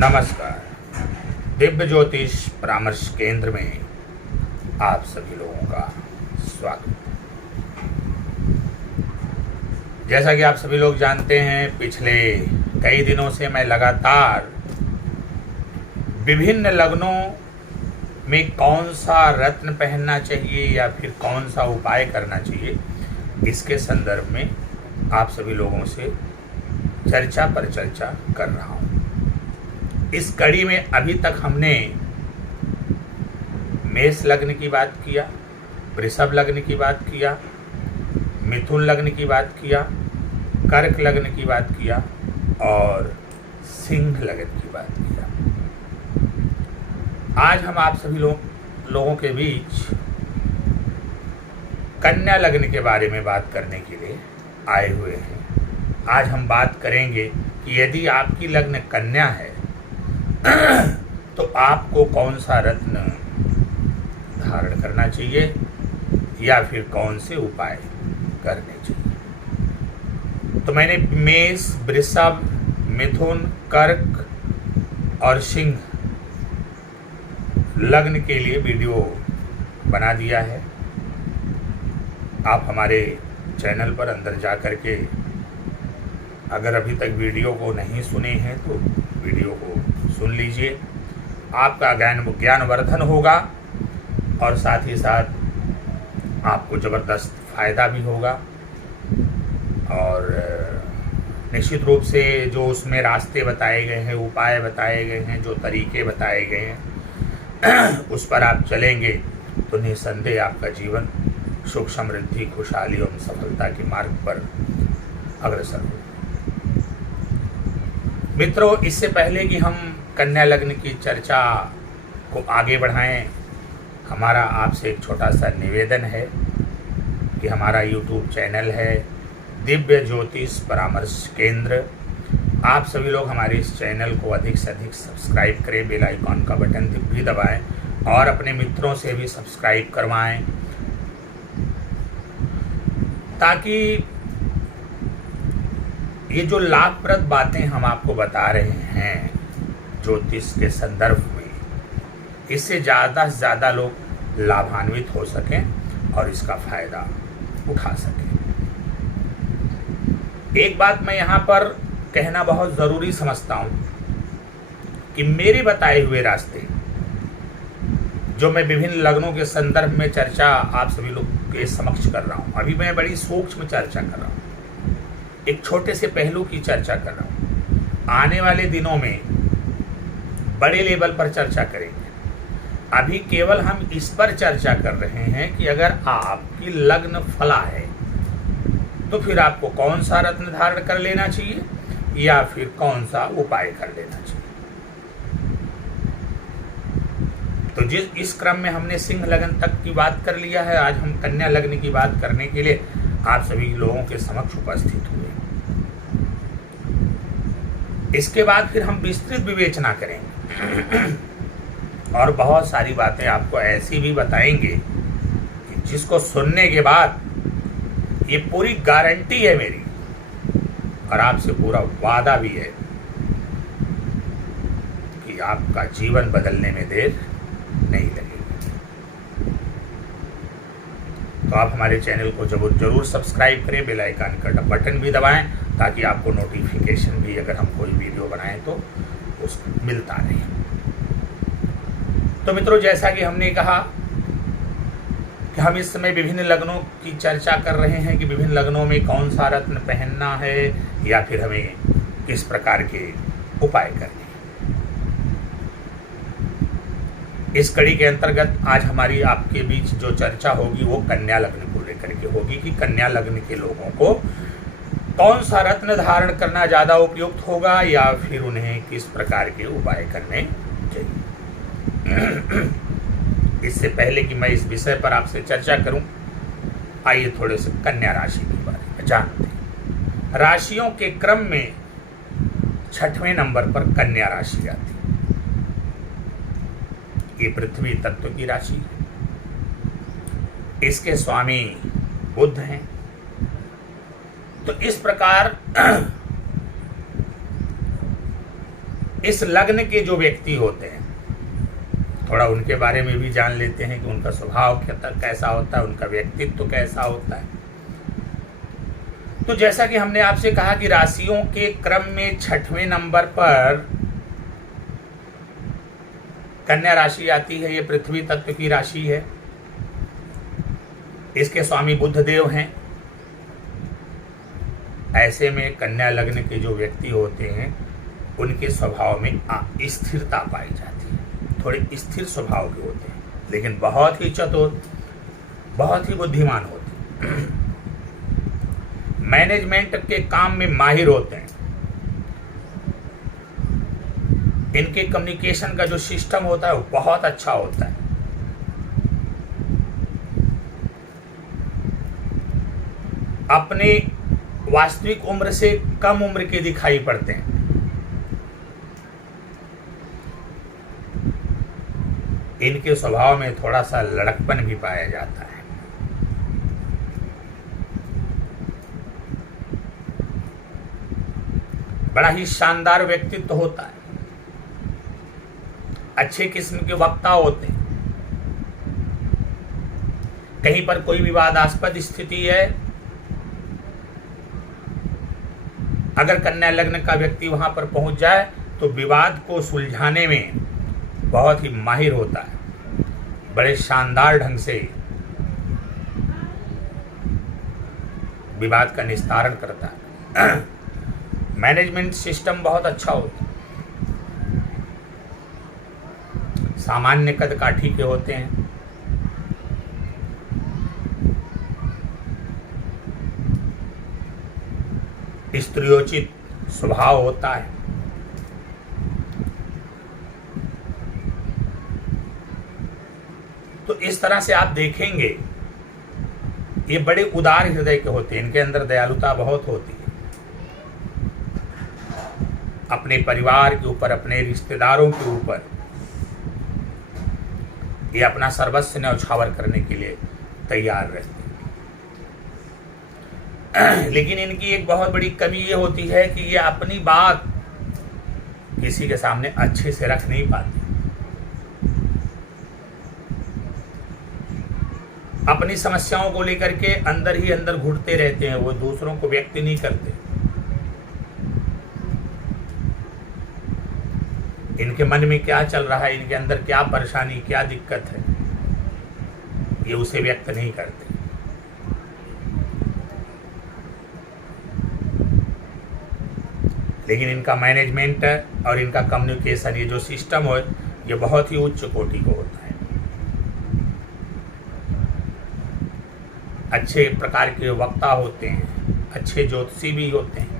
नमस्कार। दिव्य ज्योतिष परामर्श केंद्र में आप सभी लोगों का स्वागत। जैसा कि आप सभी लोग जानते हैं, पिछले कई दिनों से मैं लगातार विभिन्न लग्नों में कौन सा रत्न पहनना चाहिए या फिर कौन सा उपाय करना चाहिए, इसके संदर्भ में आप सभी लोगों से चर्चा पर चर्चा कर रहा हूँ। इस कड़ी में अभी तक हमने मेष लग्न की बात किया, वृषभ लग्न की बात किया, मिथुन लग्न की बात किया, कर्क लग्न की बात किया और सिंह लग्न की बात किया। आज हम आप सभी लोगों के बीच कन्या लग्न के बारे में बात करने के लिए आए हुए हैं। आज हम बात करेंगे कि यदि आपकी लग्न कन्या है तो आपको कौन सा रत्न धारण करना चाहिए या फिर कौन से उपाय करने चाहिए। तो मैंने मेष, वृषभ, मिथुन, कर्क और सिंह लग्न के लिए वीडियो बना दिया है। आप हमारे चैनल पर अंदर जा कर के अगर अभी तक वीडियो को नहीं सुने हैं तो वीडियो को सुन लीजिए। आपका ज्ञानवर्धन होगा और साथ ही साथ आपको ज़बरदस्त फायदा भी होगा। और निश्चित रूप से जो उसमें रास्ते बताए गए हैं, उपाय बताए गए हैं, जो तरीके बताए गए हैं उस पर आप चलेंगे तो निस्संदेह आपका जीवन सुख, समृद्धि, खुशहाली एवं सफलता के मार्ग पर अग्रसर हो। मित्रों, इससे पहले कि हम कन्या लग्न की चर्चा को आगे बढ़ाएं, हमारा आपसे एक छोटा सा निवेदन है कि हमारा YouTube चैनल है दिव्य ज्योतिष परामर्श केंद्र। आप सभी लोग हमारे इस चैनल को अधिक से अधिक सब्सक्राइब करें, बेल आइकॉन का बटन भी दबाएं और अपने मित्रों से भी सब्सक्राइब करवाएं, ताकि ये जो लाभप्रद बातें हम आपको बता रहे हैं ज्योतिष के संदर्भ में, इससे ज़्यादा से ज़्यादा लोग लाभान्वित हो सकें और इसका फायदा उठा सकें। एक बात मैं यहाँ पर कहना बहुत ज़रूरी समझता हूँ कि मेरे बताए हुए रास्ते जो मैं विभिन्न लग्नों के संदर्भ में चर्चा आप सभी लोग के समक्ष कर रहा हूँ, अभी मैं बड़ी सूक्ष्म चर्चा कर रहा हूँ, एक छोटे से पहलू की चर्चा कर रहा हूँ। आने वाले दिनों में बड़े लेवल पर चर्चा करेंगे। अभी केवल हम इस पर चर्चा कर रहे हैं कि अगर आपकी लग्न फला है तो फिर आपको कौन सा रत्न धारण कर लेना चाहिए या फिर कौन सा उपाय कर लेना चाहिए। तो इस क्रम में हमने सिंह लग्न तक की बात कर लिया है। आज हम कन्या लग्न की बात करने के लिए आप सभी लोगों के समक्ष उपस्थित हुए। इसके बाद फिर हम विस्तृत विवेचना करेंगे और बहुत सारी बातें आपको ऐसी भी बताएंगे कि जिसको सुनने के बाद ये पूरी गारंटी है मेरी और आपसे पूरा वादा भी है कि आपका जीवन बदलने में देर नहीं लगेगी। तो आप हमारे चैनल को जरूर सब्सक्राइब करें, बेल आइकन का बटन भी दबाएं ताकि आपको नोटिफिकेशन भी अगर हम कोई वीडियो बनाएं तो उसको मिलता रहे। तो मित्रों, जैसा कि हमने कहा कि हम इस समय विभिन्न लग्नों की चर्चा कर रहे हैं कि विभिन्न लग्नों में कौन सा रत्न पहनना है या फिर हमें किस प्रकार के उपाय करने हैं। इस कड़ी के अंतर्गत आज हमारी आपके बीच जो चर्चा होगी वो कन्या लग्न को लेकर के होगी कि कन्या लग्न के लोगों को कौन सा रत्न धारण करना ज़्यादा उपयुक्त होगा या फिर उन्हें किस प्रकार के उपाय करने चाहिए। इससे पहले कि मैं इस विषय पर आपसे चर्चा करूं, आइए थोड़े से कन्या राशि के बारे में जानते हैं। राशियों के क्रम में 6वें नंबर पर कन्या राशि आती है। ये पृथ्वी तत्व की राशि है। इसके स्वामी बुध हैं। तो इस प्रकार इस लग्न के जो व्यक्ति होते हैं, थोड़ा उनके बारे में भी जान लेते हैं कि उनका स्वभाव कैसा होता है, उनका व्यक्तित्व कैसा होता है। तो जैसा कि हमने आपसे कहा कि राशियों के क्रम में 6वें नंबर पर कन्या राशि आती है। ये पृथ्वी तत्व की राशि है। इसके स्वामी बुध देव हैं। ऐसे में कन्या लग्न के जो व्यक्ति होते हैं उनके स्वभाव में स्थिरता पाई जाती है। थोड़े स्थिर स्वभाव के होते हैं, लेकिन बहुत ही चतुर, बहुत ही बुद्धिमान होते हैं। मैनेजमेंट के काम में माहिर होते हैं। इनके कम्युनिकेशन का जो सिस्टम होता है वो बहुत अच्छा होता है। अपने वास्तविक उम्र से कम उम्र के दिखाई पड़ते हैं। इनके स्वभाव में थोड़ा सा लड़कपन भी पाया जाता है। बड़ा ही शानदार व्यक्तित्व होता है। अच्छे किस्म के वक्ता होते हैं। कहीं पर कोई विवादास्पद स्थिति है, अगर कन्या लग्न का व्यक्ति वहां पर पहुंच जाए तो विवाद को सुलझाने में बहुत ही माहिर होता है। बड़े शानदार ढंग से विवाद का निस्तारण करता है। मैनेजमेंट सिस्टम बहुत अच्छा होता है। सामान्य कद काठी के होते हैं। स्त्रियोचित स्वभाव होता है। तो इस तरह से आप देखेंगे ये बड़े उदार हृदय के होते हैं। इनके अंदर दयालुता बहुत होती है। अपने परिवार के ऊपर, अपने रिश्तेदारों के ऊपर ये अपना सर्वस्व न्यौछावर करने के लिए तैयार रहते हैं। लेकिन इनकी एक बहुत बड़ी कमी ये होती है कि ये अपनी बात किसी के सामने अच्छे से रख नहीं पाते। अपनी समस्याओं को लेकर के अंदर ही अंदर घुटते रहते हैं। वो दूसरों को व्यक्त नहीं करते। इनके मन में क्या चल रहा है, इनके अंदर क्या परेशानी, क्या दिक्कत है, ये उसे व्यक्त नहीं करते। लेकिन इनका मैनेजमेंट और इनका कम्युनिकेशन, ये जो सिस्टम हो, ये बहुत ही उच्च कोटि को होता है। अच्छे प्रकार के वक्ता होते हैं, अच्छे ज्योतिषी भी होते हैं।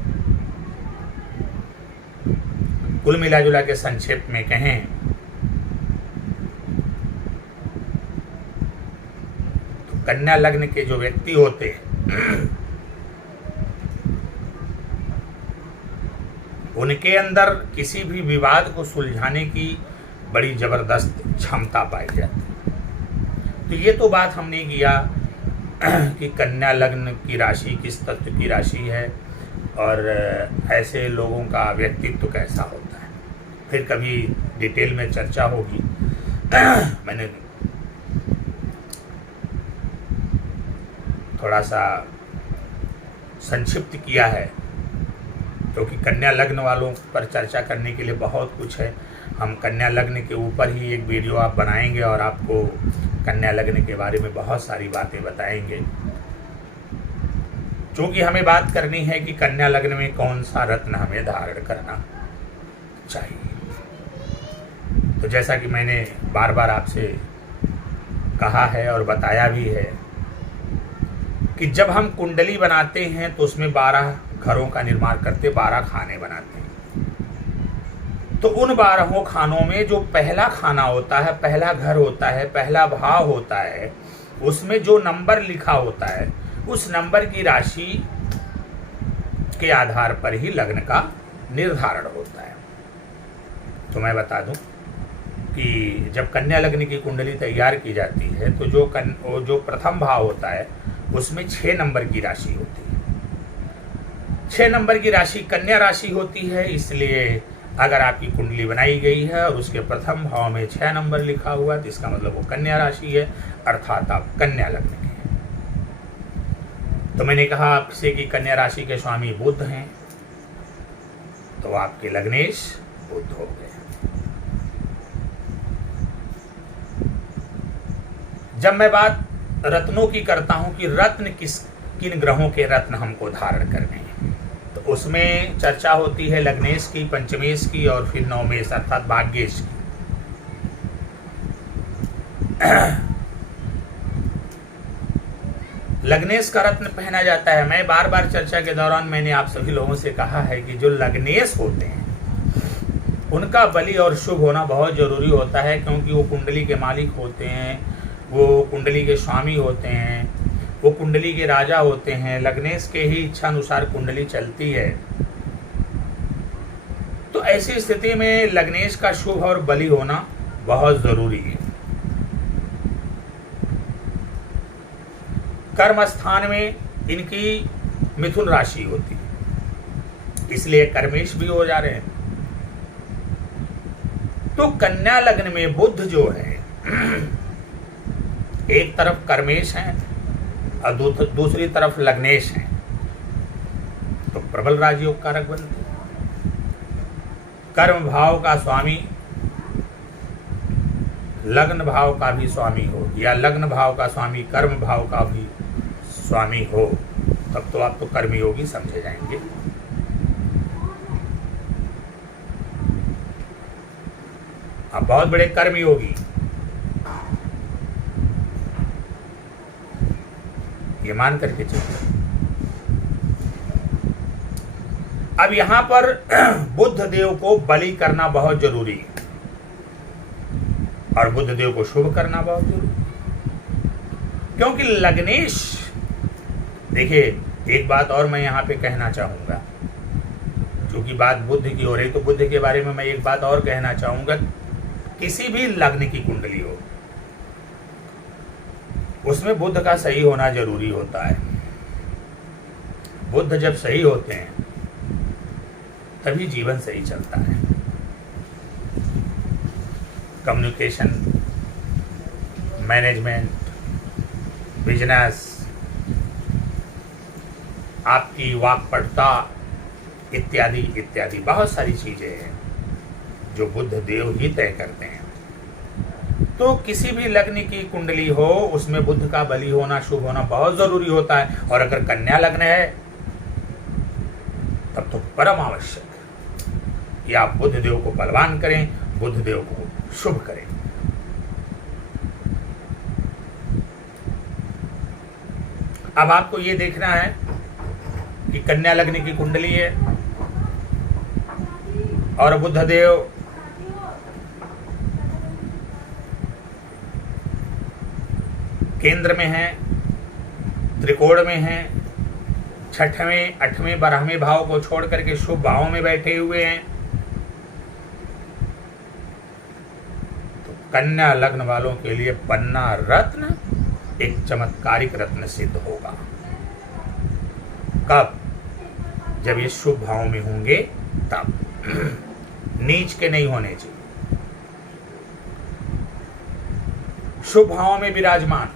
कुल मिला जुला के संक्षेप में कहें तो कन्या लग्न के जो व्यक्ति होते हैं उनके अंदर किसी भी विवाद को सुलझाने की बड़ी जबरदस्त क्षमता पाई जाती है। तो ये तो बात हमने किया कि कन्या लग्न की राशि किस तत्व की राशि है और ऐसे लोगों का व्यक्तित्व कैसा होता है। फिर कभी डिटेल में चर्चा होगी। मैंने थोड़ा सा संक्षिप्त किया है क्योंकि कन्या लग्न वालों पर चर्चा करने के लिए बहुत कुछ है। हम कन्या लग्न के ऊपर ही एक वीडियो आप बनाएंगे और आपको कन्या लग्न के बारे में बहुत सारी बातें बताएंगे। क्योंकि हमें बात करनी है कि कन्या लग्न में कौन सा रत्न हमें धारण करना चाहिए। तो जैसा कि मैंने बार बार आपसे कहा है और बताया भी है कि जब हम कुंडली बनाते हैं तो उसमें 12 घरों का निर्माण करते, 12 खाने बनाते हैं। तो उन 12 खानों में जो पहला खाना होता है, पहला घर होता है, पहला भाव होता है, उसमें जो नंबर लिखा होता है उस नंबर की राशि के आधार पर ही लग्न का निर्धारण होता है। तो मैं बता दूं कि जब कन्या लग्न की कुंडली तैयार की जाती है तो जो प्रथम भाव होता है उसमें 6 नंबर की राशि होती है। 6 नंबर की राशि कन्या राशि होती है, इसलिए अगर आपकी कुंडली बनाई गई है और उसके प्रथम भाव में 6 नंबर लिखा हुआ है तो इसका मतलब वो कन्या राशि है, अर्थात आप कन्या लग्न के हैं। तो मैंने कहा आपसे कि कन्या राशि के स्वामी बुध हैं, तो आपके लग्नेश बुध हो गए। जब मैं बात रत्नों की करता हूं कि रत्न किन ग्रहों के रत्न हमको धारण करने हैं, तो उसमें चर्चा होती है लग्नेश की, पंचमेश की और फिर नवमेश अर्थात भाग्येश की। लग्नेश का रत्न पहना जाता है। मैं बार बार चर्चा के दौरान मैंने आप सभी लोगों से कहा है कि जो लग्नेश होते हैं उनका बलि और शुभ होना बहुत जरूरी होता है, क्योंकि वो कुंडली के मालिक होते हैं, वो कुंडली के स्वामी होते हैं, वो कुंडली के राजा होते हैं। लग्नेश के ही इच्छा अनुसार कुंडली चलती है। तो ऐसी स्थिति में लग्नेश का शुभ और बलि होना बहुत जरूरी है। कर्म स्थान में इनकी मिथुन राशि होती है, इसलिए कर्मेश भी हो जा रहे हैं। तो कन्या लग्न में बुध जो है एक तरफ कर्मेश है और दूसरी तरफ लग्नेश है, तो प्रबल राजयोग कारक बनते। कर्म भाव का स्वामी लग्न भाव का भी स्वामी हो, या लग्न भाव का स्वामी कर्म भाव का भी स्वामी हो, तब तो आप तो कर्मयोगी समझे जाएंगे। आप बहुत बड़े कर्मयोगी, ये मान करके चलिए। अब यहां पर बुध देव को बलि करना बहुत जरूरी है और बुध देव को शुभ करना बहुत जरूरी है, क्योंकि लग्नेश, देखिए एक बात और मैं यहां पे कहना चाहूंगा, क्योंकि बात बुध की हो रही, तो बुध के बारे में मैं एक बात और कहना चाहूंगा। किसी भी लग्न की कुंडली हो उसमें बुध का सही होना जरूरी होता है। बुध जब सही होते हैं तभी जीवन सही चलता है। कम्युनिकेशन, मैनेजमेंट, बिजनेस, आपकी वाक्पटुता इत्यादि इत्यादि बहुत सारी चीजें हैं जो बुध देव ही तय करते हैं। तो किसी भी लग्न की कुंडली हो उसमें बुध का बलि होना, शुभ होना बहुत जरूरी होता है। और अगर कन्या लग्न है तब तो परम आवश्यक है कि आप बुध देव को बलवान करें, बुध देव को शुभ करें। अब आपको ये देखना है कि कन्या लग्न की कुंडली है और बुध देव केंद्र में है, त्रिकोण में है, छठवें, 8वें, 12वें भाव को छोड़ करके शुभ भाव में बैठे हुए हैं, तो कन्या लग्न वालों के लिए पन्ना रत्न एक चमत्कारिक रत्न सिद्ध होगा। कब? जब ये शुभ भाव में होंगे तब। नीच के नहीं होने चाहिए, शुभ भाव में विराजमान,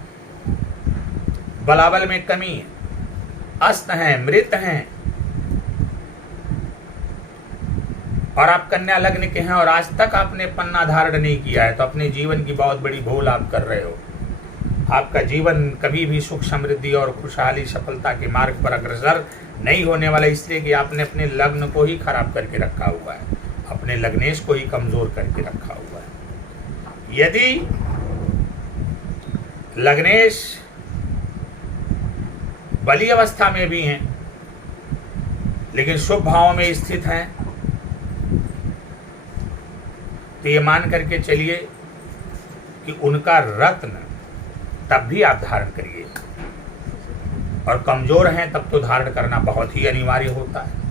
बलाबल में कमी है, अस्त हैं, मृत हैं, और आप कन्या लग्न के हैं और आज तक आपने पन्ना धारण नहीं किया है, तो अपने जीवन की बहुत बड़ी भूल आप कर रहे हो। आपका जीवन कभी भी सुख, समृद्धि और खुशहाली, सफलता के मार्ग पर अग्रसर नहीं होने वाला, इसलिए कि आपने अपने लग्न को ही खराब करके रखा हुआ है, अपने लग्नेश को ही कमजोर करके रखा हुआ है। यदि लग्नेश बली अवस्था में भी हैं लेकिन शुभ भाव में स्थित हैं, तो ये मान करके चलिए कि उनका रत्न तब भी आप धारण करिए, और कमजोर हैं तब तो धारण करना बहुत ही अनिवार्य होता है।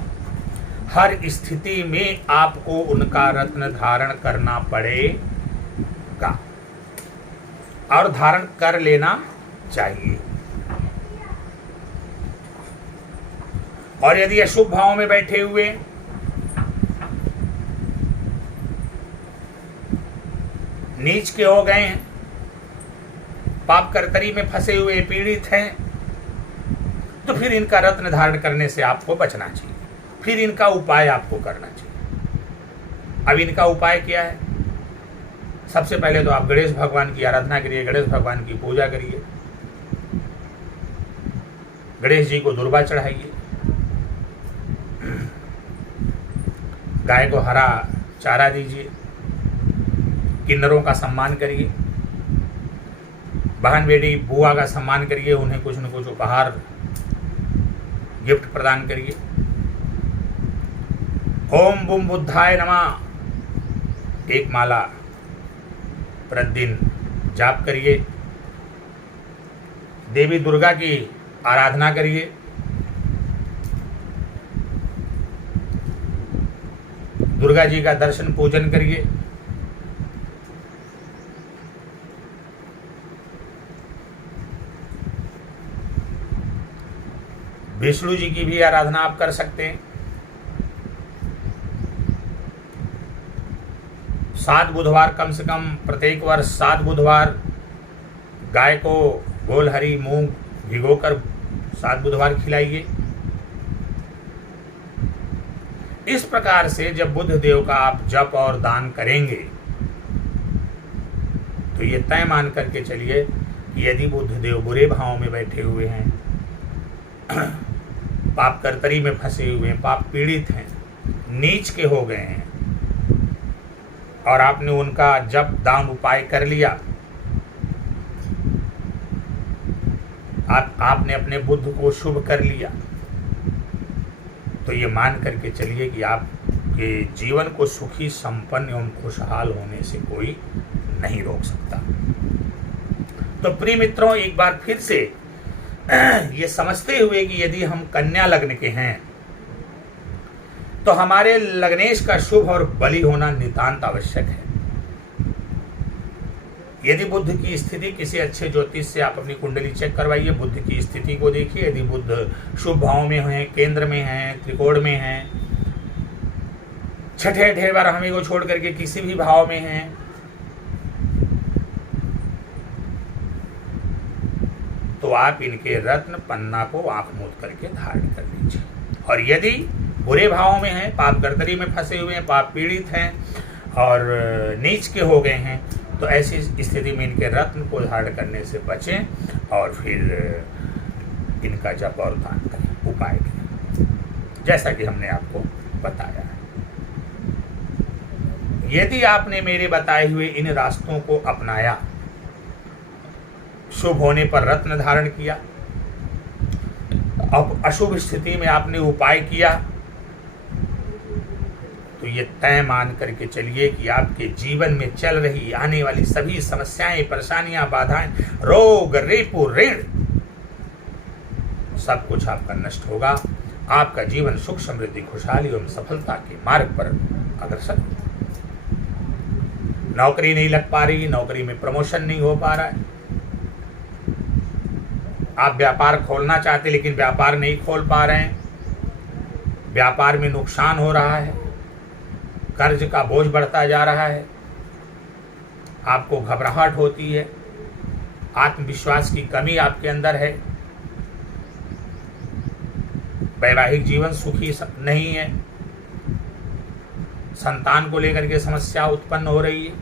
हर स्थिति में आपको उनका रत्न धारण करना पड़ेगा और धारण कर लेना चाहिए। और यदि अशुभ भाव में बैठे हुए नीच के हो गए हैं, पाप कर्तरी में फंसे हुए पीड़ित हैं, तो फिर इनका रत्न धारण करने से आपको बचना चाहिए। फिर इनका उपाय आपको करना चाहिए। अब इनका उपाय क्या है? सबसे पहले तो आप गणेश भगवान की आराधना करिए, गणेश भगवान की पूजा करिए, गणेश जी को दुर्वा चढ़ाइए, गाय को हरा चारा दीजिए, किन्नरों का सम्मान करिए, बहन बेटी बुआ का सम्मान करिए, उन्हें कुछ न कुछ उपहार गिफ्ट प्रदान करिए। ओम बुम बुद्धाय नमः एक माला प्रतिदिन जाप करिए। देवी दुर्गा की आराधना करिए। दुर्गा जी का दर्शन पूजन करिए। विष्णु जी की भी आराधना आप कर सकते हैं। 7 बुधवार कम से कम प्रत्येक वर्ष 7 बुधवार गाय को गोल हरी मूंग भिगोकर 7 बुधवार खिलाइए। इस प्रकार से जब बुध देव का आप जप और दान करेंगे तो ये तय मान करके चलिए कि यदि बुध देव बुरे भाव में बैठे हुए हैं, पाप कर्तरी में फंसे हुए हैं, पाप पीड़ित हैं, नीच के हो गए हैं और आपने उनका जप दान उपाय कर लिया, आपने अपने बुद्ध को शुभ कर लिया, तो ये मान करके चलिए कि आपके जीवन को सुखी संपन्न एवं खुशहाल होने से कोई नहीं रोक सकता। तो प्रिय मित्रों, एक बार फिर से ये समझते हुए कि यदि हम कन्या लग्न के हैं तो हमारे लग्नेश का शुभ और बलि होना नितांत आवश्यक है। यदि बुध की स्थिति, किसी अच्छे ज्योतिष से आप अपनी कुंडली चेक करवाइए, बुध की स्थिति को देखिए। यदि बुध शुभ भाव में है, केंद्र में है, त्रिकोण में है, छठे ढेर हमें को छोड़ करके किसी भी भाव में है, तो आप इनके रत्न पन्ना को आंख मूंद करके धारण कर लीजिए। और यदि बुरे भाव में है, पाप कर्तरी में फंसे हुए हैं, पाप पीड़ित हैं और नीच के हो गए हैं, तो ऐसी स्थिति में इनके रत्न को धारण करने से बचें और फिर इनका जप और दान करें, उपाय करें, जैसा कि हमने आपको बताया है। यदि आपने मेरे बताए हुए इन रास्तों को अपनाया, शुभ होने पर रत्न धारण किया, अब अशुभ स्थिति में आपने उपाय किया, तो ये तय मान करके चलिए कि आपके जीवन में चल रही आने वाली सभी समस्याएं, परेशानियां, बाधाएं, रोग, रिपु, ऋण, सब कुछ आपका नष्ट होगा। आपका जीवन सुख, समृद्धि, खुशहाली एवं सफलता के मार्ग पर अग्रसर होगा। नौकरी नहीं लग पा रही, नौकरी में प्रमोशन नहीं हो पा रहा है, आप व्यापार खोलना चाहते लेकिन व्यापार नहीं खोल पा रहे हैं, व्यापार में नुकसान हो रहा है, कर्ज का बोझ बढ़ता जा रहा है, आपको घबराहट होती है, आत्मविश्वास की कमी आपके अंदर है, वैवाहिक जीवन सुखी नहीं है, संतान को लेकर के समस्या उत्पन्न हो रही है,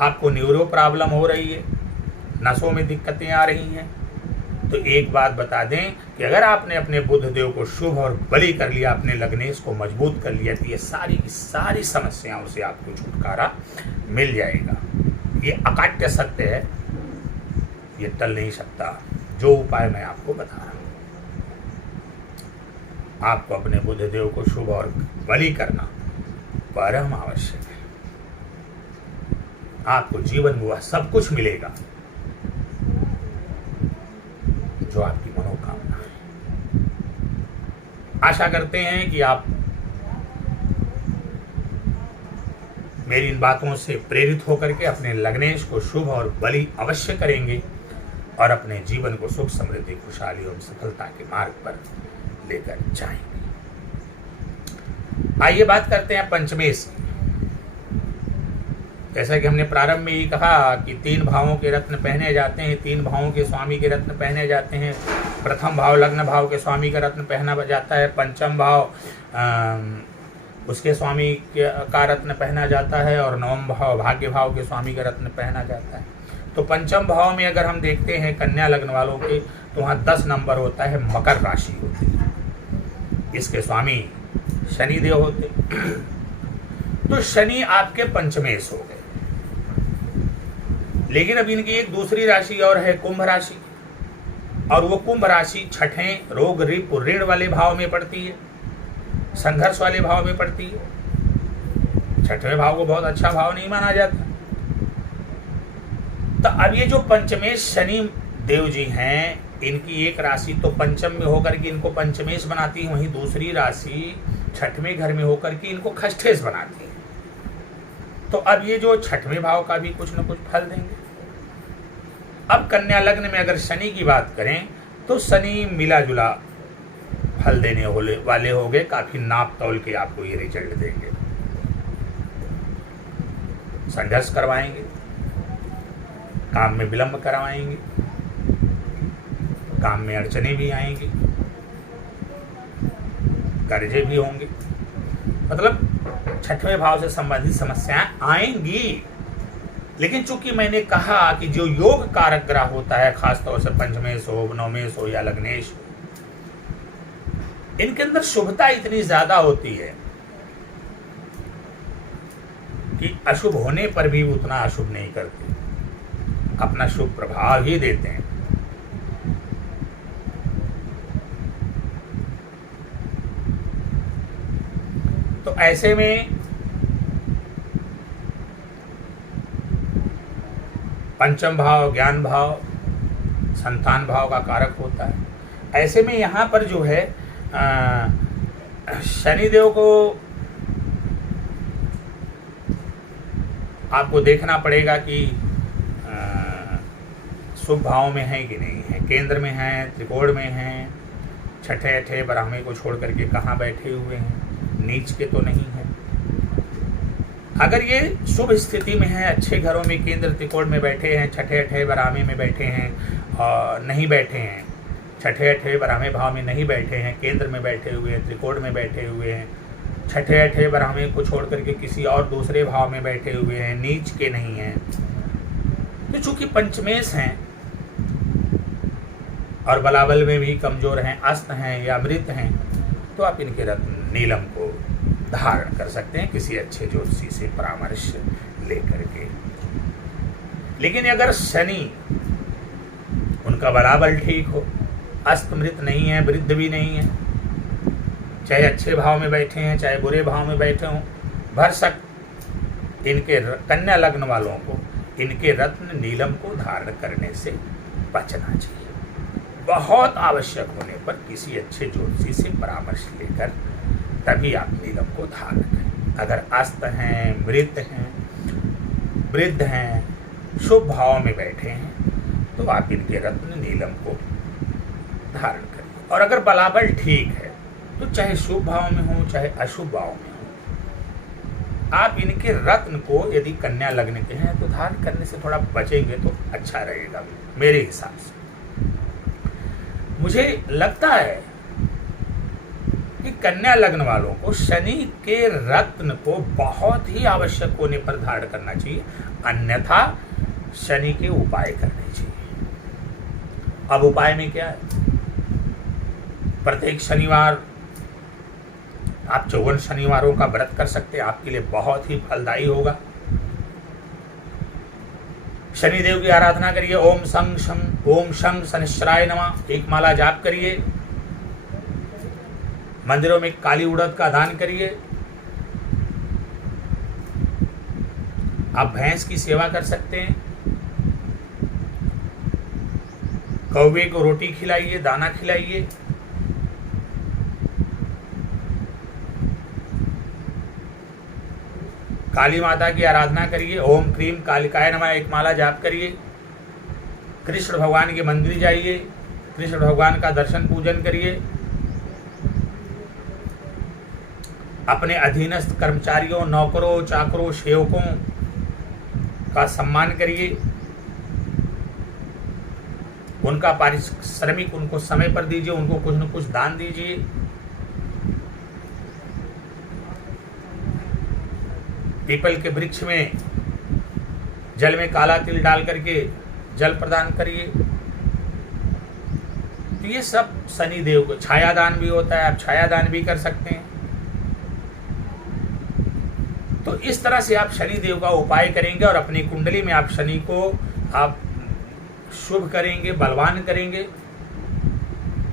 आपको न्यूरो प्रॉब्लम हो रही है, नसों में दिक्कतें आ रही हैं, तो एक बात बता दें कि अगर आपने अपने बुध देव को शुभ और बलि कर लिया, अपने लग्नेश को मजबूत कर लिया, तो ये सारी की सारी समस्याओं से आपको छुटकारा मिल जाएगा। ये अकाट्य सत्य है, ये टल नहीं सकता। जो उपाय मैं आपको बता रहा हूं, आपको अपने बुध देव को शुभ और बलि करना परम आवश्यक है। आपको जीवन में वह सब कुछ मिलेगा जो आपकी मनोकामना है। आशा करते हैं कि आप मेरी इन बातों से प्रेरित होकर के अपने लग्नेश को शुभ और बलि अवश्य करेंगे और अपने जीवन को सुख, समृद्धि, खुशहाली और सफलता के मार्ग पर लेकर जाएंगे। आइए बात करते हैं पंचमेश की। जैसा कि हमने प्रारंभ में ही कहा कि 3 भावों के रत्न पहने जाते हैं, 3 भावों के स्वामी के रत्न पहने जाते हैं। प्रथम भाव लग्न भाव के स्वामी का रत्न पहना जाता है, पंचम भाव उसके स्वामी का रत्न पहना जाता है, और नवम भाव भाग्य भाव के स्वामी का रत्न पहना जाता है। तो पंचम भाव में अगर हम देखते हैं कन्या लग्न वालों के, तो वहाँ 10 नंबर होता है, मकर राशि होती है, इसके स्वामी शनिदेव होते। तो शनि आपके पंचमेश हो गए। लेकिन अब इनकी एक दूसरी राशि और है, कुंभ राशि, और वो कुंभ राशि छठे रोग रिप ऋण वाले भाव में पड़ती है, संघर्ष वाले भाव में पड़ती है। छठवें भाव को बहुत अच्छा भाव नहीं माना जाता। तो अब ये जो पंचमेश शनि देव जी हैं, इनकी एक राशि तो पंचम में होकर के इनको पंचमेश बनाती है, वहीं दूसरी राशि छठवें घर में होकर के इनको खष्ठेश बनाती है। तो अब ये जो छठवें भाव का भी कुछ न कुछ फल देंगे। अब कन्या लग्न में अगर शनि की बात करें तो शनि मिला जुला फल देने वाले हो गए, काफी नाप तौल के आपको ये रिजल्ट देंगे। संघर्ष करवाएंगे, काम में विलंब करवाएंगे, काम में अड़चने भी आएंगी, कर्जे भी होंगे, मतलब छठवें भाव से संबंधित समस्याएं आएंगी। लेकिन चूंकि मैंने कहा कि जो योग कारक ग्रह होता है, खासतौर से पंचमेश हो, नवमेश हो या लग्नेश हो, इनके अंदर शुभता इतनी ज्यादा होती है कि अशुभ होने पर भी उतना अशुभ नहीं करते, अपना शुभ प्रभाव ही देते हैं। तो ऐसे में पंचम भाव ज्ञान भाव संतान भाव का कारक होता है। ऐसे में यहाँ पर जो है शनिदेव को आपको देखना पड़ेगा कि शुभ भाव में है कि नहीं है, केंद्र में है, त्रिकोण में है, छठे अठे ब्राह्मणे को छोड़ करके कहाँ बैठे हुए हैं, नीच के तो नहीं है। अगर ये शुभ स्थिति में है, अच्छे घरों में केंद्र त्रिकोण में बैठे हैं, छठे अठे ब्राह्मणे में बैठे हैं और नहीं बैठे हैं, छठे अठे ब्राह्मणे भाव में नहीं बैठे हैं, केंद्र में बैठे हुए हैं, त्रिकोण में बैठे हुए हैं, छठे अठे ब्राह्मणे को छोड़ करके किसी और दूसरे भाव में बैठे हुए हैं, नीच के नहीं हैं, तो चूंकि पंचमेश हैं और बलाबल में भी कमजोर हैं, अस्त हैं या मृत हैं, तो आप इनके रत्न नीलम को धारण कर सकते हैं किसी अच्छे ज्योतिषी से परामर्श लेकर के। लेकिन अगर शनि उनका बलाबल ठीक हो, अस्त मृत नहीं है, वृद्ध भी नहीं है, चाहे अच्छे भाव में बैठे हैं चाहे बुरे भाव में बैठे हों, भरसक इनके कन्या लग्न वालों को इनके रत्न नीलम को धारण करने से बचना चाहिए। बहुत आवश्यक होने पर किसी अच्छे ज्योतिषी से परामर्श लेकर तभी आप नीलम को धारण करें। अगर अस्त हैं, मृत हैं, वृद्ध हैं, शुभ भाव में बैठे हैं, तो आप इनके रत्न नीलम को धारण करें। और अगर बलाबल ठीक है तो चाहे शुभ भाव में हो चाहे अशुभ भाव में हो, आप इनके रत्न को यदि कन्या लग्न के हैं तो धारण करने से थोड़ा बचेंगे तो अच्छा रहेगा मेरे हिसाब से। मुझे लगता है कि कन्या लग्न वालों को शनि के रत्न को बहुत ही आवश्यक होने पर धारण करना चाहिए, अन्यथा शनि के उपाय करने चाहिए। अब उपाय में क्या है? प्रत्येक शनिवार आप 54 शनिवारों का व्रत कर सकते हैं, आपके लिए बहुत ही फलदायी होगा। शनिदेव की आराधना करिए, ओम शं शनिश्चराय नमः, एक माला जाप करिए, मंदिरों में काली उड़द का दान करिए। आप भैंस की सेवा कर सकते हैं, कौवे को रोटी खिलाइए, दाना खिलाइए। काली माता की आराधना करिए, ओम क्रीम कालिकाय नमः एक माला जाप करिए। कृष्ण भगवान के मंदिर जाइए, कृष्ण भगवान का दर्शन पूजन करिए। अपने अधीनस्थ कर्मचारियों, नौकरों, चाकरों, सेवकों का सम्मान करिए, उनका पारिश्रमिक उनको समय पर दीजिए, उनको कुछ न कुछ दान दीजिए। पीपल के वृक्ष में जल में काला तिल डाल करके जल प्रदान करिए। तो ये सब शनि देव को, छायादान भी होता है, आप छायादान भी कर सकते हैं। तो इस तरह से आप शनि देव का उपाय करेंगे और अपनी कुंडली में आप शनि को आप शुभ करेंगे, बलवान करेंगे।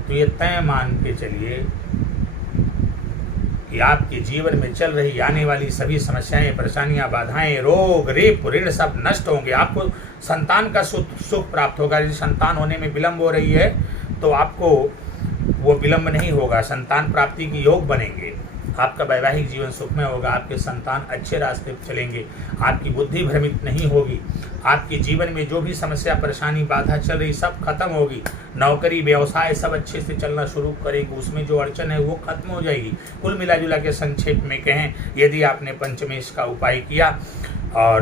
तो ये तय मान के चलिए कि आपके जीवन में चल रही आने वाली सभी समस्याएं, परेशानियां, बाधाएं, रोग, रेप, ऋण सब नष्ट होंगे। आपको संतान का सुख प्राप्त होगा। यदि संतान होने में विलंब हो रही है तो आपको वो विलंब नहीं होगा, संतान प्राप्ति के योग बनेंगे। आपका वैवाहिक जीवन सुखमय होगा, आपके संतान अच्छे रास्ते पर चलेंगे, आपकी बुद्धि भ्रमित नहीं होगी, आपके जीवन में जो भी समस्या, परेशानी, बाधा चल रही सब खत्म होगी। नौकरी, व्यवसाय सब अच्छे से चलना शुरू करेगी, उसमें जो अड़चन है वो खत्म हो जाएगी। कुल मिला जुला के संक्षेप में कहें, यदि आपने पंचमेश का उपाय किया और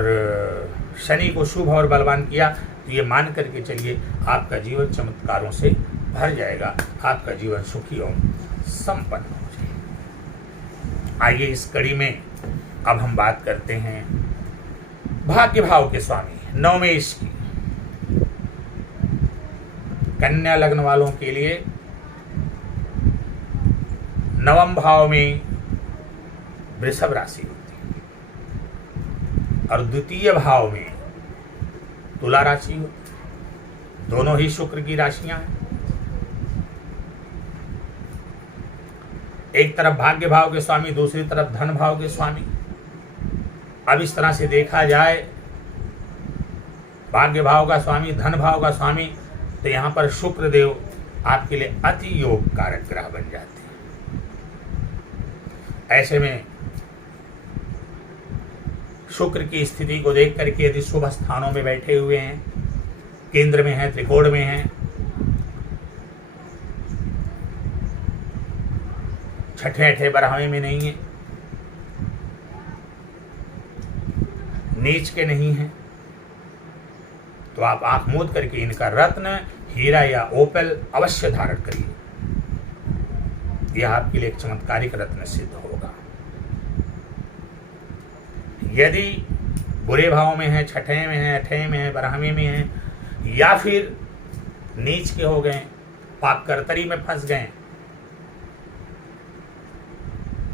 शनि को शुभ और बलवान किया तो ये मान करके चलिए आपका जीवन चमत्कारों से भर जाएगा, आपका जीवन सुखी और संपन्न हो जाएगा। आइए इस कड़ी में अब हम बात करते हैं भाग्य भाव के स्वामी नवमेश की। कन्या लग्न वालों के लिए नवम भाव में वृषभ राशि होती है और द्वितीय भाव में तुला राशि होती है। दोनों ही शुक्र की राशियां हैं। एक तरफ भाग्य भाव के स्वामी, दूसरी तरफ धन भाव के स्वामी। अब इस तरह से देखा जाए, भाग्य भाव का स्वामी, धन भाव का स्वामी, तो यहां पर शुक्र देव आपके लिए अति योग कारक ग्रह बन जाते हैं। ऐसे में शुक्र की स्थिति को देख करके यदि शुभ स्थानों में बैठे हुए हैं, केंद्र में हैं, त्रिकोण में हैं, छठे अठे बरहवें में नहीं है, नीच के नहीं है, तो आप आंख मूंद करके इनका रत्न, हीरा या ओपेल अवश्य धारण करिए। यह आपके लिए एक चमत्कारिक रत्न सिद्ध होगा। यदि बुरे भाव में है, छठे में है, अठे में है, बरहवें में है, या फिर नीच के हो गए, पाक करतरी में फंस गए,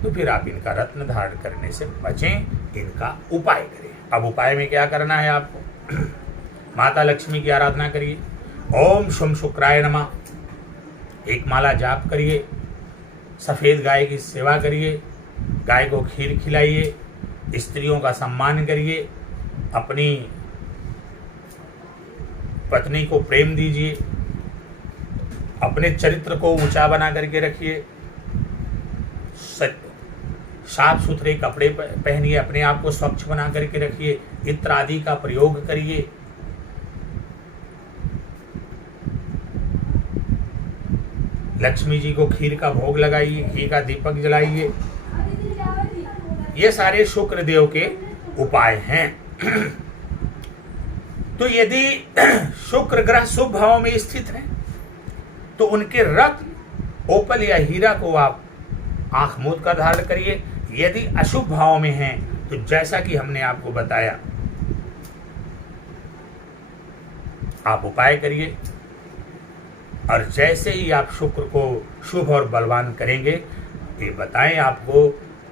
तो फिर आप इनका रत्न धारण करने से बचें, इनका उपाय करें। अब उपाय में क्या करना है आपको? माता लक्ष्मी की आराधना करिए, ओम शुम शुक्राय नमः, एक माला जाप करिए, सफेद गाय की सेवा करिए, गाय को खीर खिलाइए, स्त्रियों का सम्मान करिए, अपनी पत्नी को प्रेम दीजिए, अपने चरित्र को ऊंचा बना करके रखिए, साफ सुथरे कपड़े पहनिए, अपने आप को स्वच्छ बना करके रखिए, इत्र आदि का प्रयोग करिए। लक्ष्मी जी को खीर का भोग लगाइए, घी का दीपक जलाइए। ये सारे शुक्र देव के उपाय हैं। तो यदि शुक्र ग्रह शुभ भाव में स्थित है तो उनके रत्न ओपल या हीरा को आप आंख मूंद कर धारण करिए। यदि अशुभ भाव में हैं तो जैसा कि हमने आपको बताया, आप उपाय करिए और जैसे ही आप शुक्र को शुभ और बलवान करेंगे, ये बताएं आपको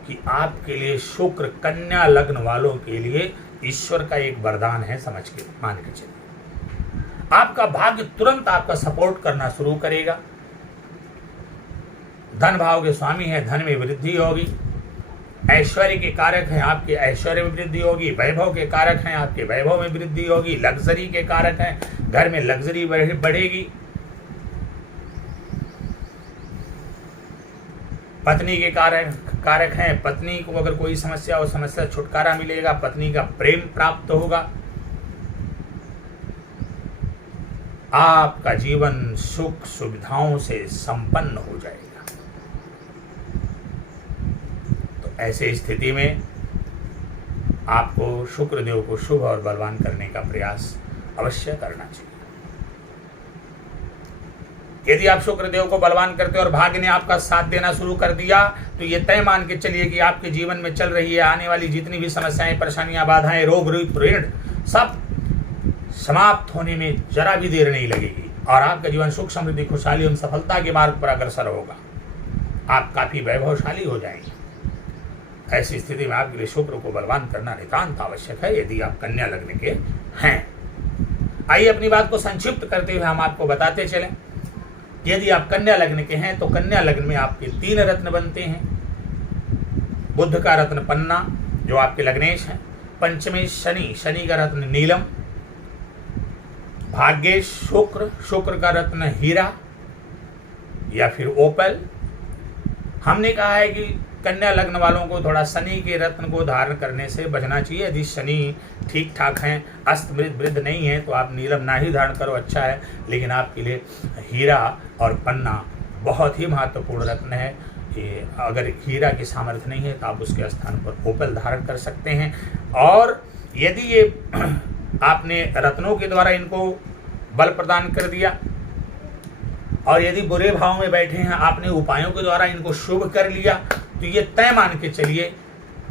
कि आपके लिए शुक्र कन्या लग्न वालों के लिए ईश्वर का एक वरदान है, समझ के मान के चलिए। आपका भाग्य तुरंत आपका सपोर्ट करना शुरू करेगा। धन भाव के स्वामी है, धन में वृद्धि होगी। ऐश्वर्य के कारक हैं, आपके ऐश्वर्य में वृद्धि होगी। वैभव के कारक हैं, आपके वैभव में वृद्धि होगी। लग्जरी के कारक हैं, घर में लग्जरी बढ़ेगी। पत्नी के कारक हैं, पत्नी को अगर कोई समस्या हो, समस्या छुटकारा मिलेगा, पत्नी का प्रेम प्राप्त होगा। आपका जीवन सुख सुविधाओं से संपन्न हो जाएगा। तो ऐसे स्थिति में आपको शुक्रदेव को शुभ और बलवान करने का प्रयास अवश्य करना चाहिए। यदि आप शुक्रदेव को बलवान करते और भाग्य ने आपका साथ देना शुरू कर दिया तो ये तय मान के चलिए कि आपके जीवन में चल रही है आने वाली जितनी भी समस्याएं, परेशानियां, बाधाएं, रोग, ऋण सब समाप्त होने में जरा भी देर नहीं लगेगी और आपका जीवन सुख, समृद्धि, खुशहाली एवं सफलता के मार्ग पर अग्रसर होगा। आप काफी वैभवशाली हो जाएंगे। ऐसी स्थिति में आपके लिए शुक्र को बलवान करना नितांत आवश्यक है यदि आप कन्या लग्न के हैं। आइए अपनी बात को संक्षिप्त करते हुए हम आपको बताते चलें। यदि आप कन्या लग्न के हैं तो कन्या लग्न में आपके 3 रत्न बनते हैं। बुध का रत्न पन्ना जो आपके लग्नेश हैं, पंचमेश शनि, शनि का रत्न नीलम, भाग्येश शुक्र, शुक्र का रत्न हीरा या फिर ओपल। हमने कहा है कि कन्या लग्न वालों को थोड़ा शनि के रत्न को धारण करने से बचना चाहिए। यदि शनि ठीक ठाक हैं, अस्त वृद्ध नहीं है तो आप नीलम ना ही धारण करो, अच्छा है। लेकिन आपके लिए हीरा और पन्ना बहुत ही महत्वपूर्ण रत्न है। अगर हीरा की सामर्थ्य नहीं है तो आप उसके स्थान पर ओपल धारण कर सकते हैं। और यदि ये आपने रत्नों के द्वारा इनको बल प्रदान कर दिया और यदि बुरे भाव में बैठे हैं, आपने उपायों के द्वारा इनको शुभ कर लिया, तो ये तय मान के चलिए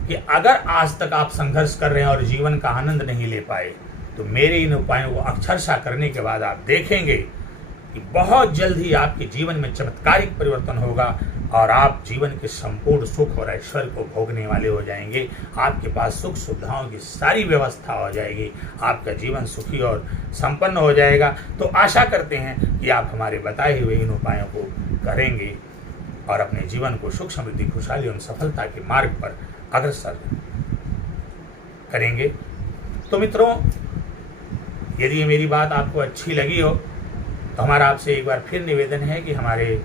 कि अगर आज तक आप संघर्ष कर रहे हैं और जीवन का आनंद नहीं ले पाए तो मेरे इन उपायों को अक्षरशः करने के बाद आप देखेंगे कि बहुत जल्द ही आपके जीवन में चमत्कारिक परिवर्तन होगा और आप जीवन के संपूर्ण सुख और ऐश्वर्य को भोगने वाले हो जाएंगे। आपके पास सुख सुविधाओं की सारी व्यवस्था हो जाएगी, आपका जीवन सुखी और संपन्न हो जाएगा। तो आशा करते हैं कि आप हमारे बताए हुए इन उपायों को करेंगे और अपने जीवन को सुख, समृद्धि, खुशहाली और सफलता के मार्ग पर अग्रसर करेंगे। तो मित्रों, यदि ये मेरी बात आपको अच्छी लगी हो तो हमारा आपसे एक बार फिर निवेदन है कि हमारे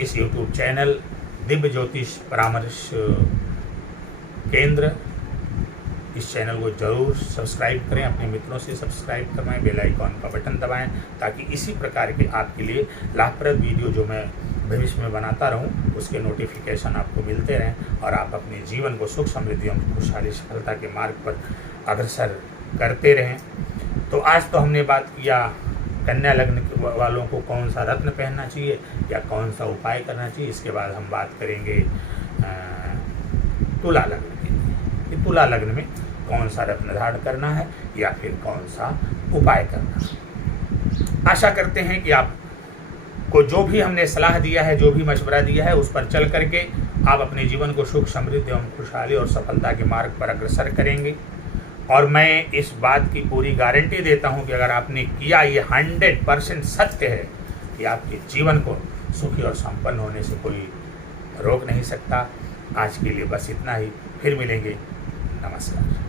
इस YouTube चैनल दिव्य ज्योतिष परामर्श केंद्र, इस चैनल को जरूर सब्सक्राइब करें, अपने मित्रों से सब्सक्राइब करवाएं, बेल आइकॉन का बटन दबाएं ताकि इसी प्रकार के आपके लिए लाभप्रद वीडियो जो मैं भविष्य में बनाता रहूं उसके नोटिफिकेशन आपको मिलते रहें और आप अपने जीवन को सुख, समृद्धि और खुशहाली, सफलता के मार्ग पर अग्रसर करते रहें। तो आज तो हमने बात किया कन्या लग्न वालों को कौन सा रत्न पहनना चाहिए या कौन सा उपाय करना चाहिए। इसके बाद हम बात करेंगे तुला लग्न के लिए कि तुला लग्न में कौन सा रत्न धारण करना है या फिर कौन सा उपाय करना है। आशा करते हैं कि आपको जो भी हमने सलाह दिया है, जो भी मशवरा दिया है, उस पर चल करके आप अपने जीवन को सुख, समृद्धि एवं खुशहाली और सफलता के मार्ग पर अग्रसर करेंगे। और मैं इस बात की पूरी गारंटी देता हूं कि अगर आपने किया, ये 100% सत्य है कि आपके जीवन को सुखी और संपन्न होने से कोई रोक नहीं सकता। आज के लिए बस इतना ही, फिर मिलेंगे। नमस्कार।